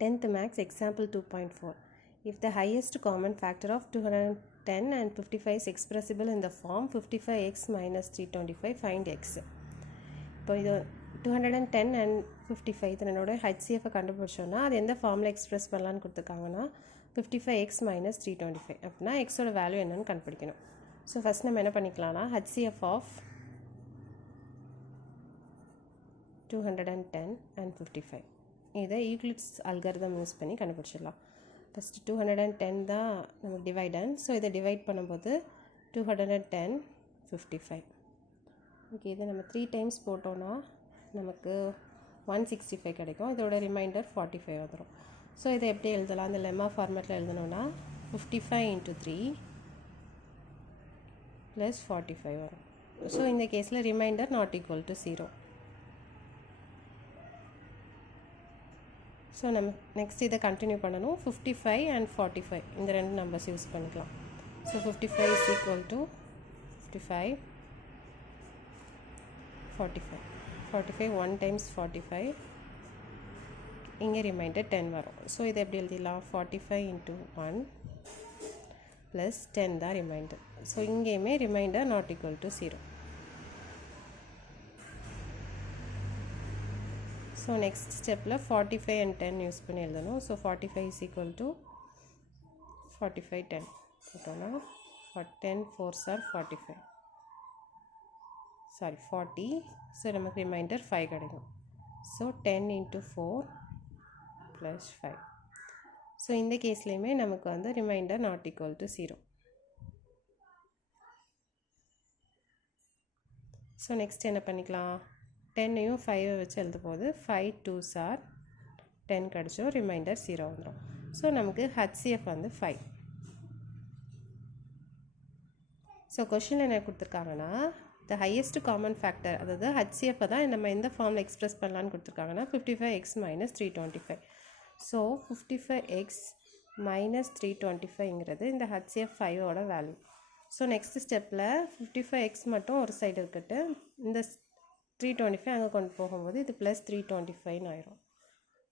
10th max example 2.4. If the highest common factor of 210 and 55 is expressible in the form 55x minus 325, find x. இப்போ இது 210 and 55 இதனோட HCF கண்டுபிடிச்சோன்னா அது எந்த ஃபார்மில் express பண்ணலான்னு கொடுத்துருக்காங்கன்னா 55x minus 325 அப்படின்னா எக்ஸோட வேல்யூ என்னன்னு கண்டுபிடிக்கணும். ஸோ ஃபஸ்ட் நம்ம என்ன பண்ணிக்கலாம்னா HCF ஆஃப் 210 and 55 இதை யூக்ளிட்ஸ் அல்காரிதம் யூஸ் பண்ணி கண்டுபிடிச்சிடலாம். ஃபஸ்ட்டு 210 தான் நமக்கு டிவைடன். ஸோ இதை டிவைட் பண்ணும்போது 210 55. ஓகே, இதை நம்ம 3 டைம்ஸ் போட்டோன்னா நமக்கு 165 கிடைக்கும். இதோட ரிமைண்டர் 45 வந்துடும். ஸோ இதை எப்படி எழுதலாம்? அந்த லெம்மா ஃபார்மேட்டில் எழுதணுன்னா 55 into 3 + 45 வரும். ஸோ இந்த கேஸில் remainder not equal to 0. So நம்ம நெக்ஸ்ட் இதை கண்டினியூ பண்ணணும். 55 and 45 இந்த ரெண்டு நம்பர்ஸ் யூஸ் பண்ணிக்கலாம். So 55 is equal to 55 45 45 1 times 45 இங்கே ரிமைண்டர் 10 வரும். ஸோ இதை எப்படி எழுதிடலாம்? 45 into 1 + 10 தான் ரிமைண்டர். ஸோ இங்கேயுமே remainder not equal to 0. So next ஸ்டெப்பில் 45 and 10 யூஸ் பண்ணி எழுதணும். ஸோ 45 is equal to 45 10 போட்டோன்னா 10 4s are 45 சாரி 40. ஸோ நமக்கு ரிமைண்டர் 5 கிடைக்கும். So 10 into 4 + 5. ஸோ இந்த கேஸ்லேயுமே நமக்கு வந்து remainder not equal to 0. So next என்ன பண்ணிக்கலாம்? 10ஐயும் 5 வச்சு எழுத போது 5 2s are 10 கிடச்சோம். ரிமைண்டர் 0 வந்துடும். ஸோ நமக்கு HCF வந்து 5. ஸோ கொஷினில் என்ன கொடுத்துருக்காங்கன்னா த ஹையஸ்ட் காமன் ஃபேக்டர், அதாவது HCF தான் நம்ம எந்த ஃபார்மில் எக்ஸ்ப்ரெஸ் பண்ணலான்னு கொடுத்துருக்காங்கன்னா 55x minus 325. So 55x minus 325ங்கிறது இந்த HCF 5ஓட வேல்யூ. ஸோ நெக்ஸ்ட் ஸ்டெப்பில் 55x மட்டும் ஒரு சைடு இருக்கட்டு, இந்த 325 அங்கே கொண்டு போகும்போது இது ப்ளஸ் 325 ஆயிரும்.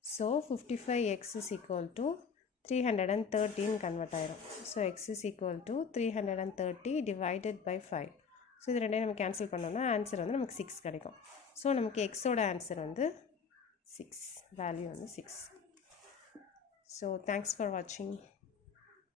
So 55x is equal to 313 convert ஆயிரும். So x is equal to 330 divided by 5. So இது ரெண்டையும் நம்ம கேன்சல் பண்ணோம்னா ஆன்சர் வந்து நமக்கு 6 கிடைக்கும். ஸோ நமக்கு எக்ஸோட ஆன்சர் வந்து 6, வேல்யூ வந்து 6. ஸோ தேங்க்ஸ் ஃபார் வாட்சிங்.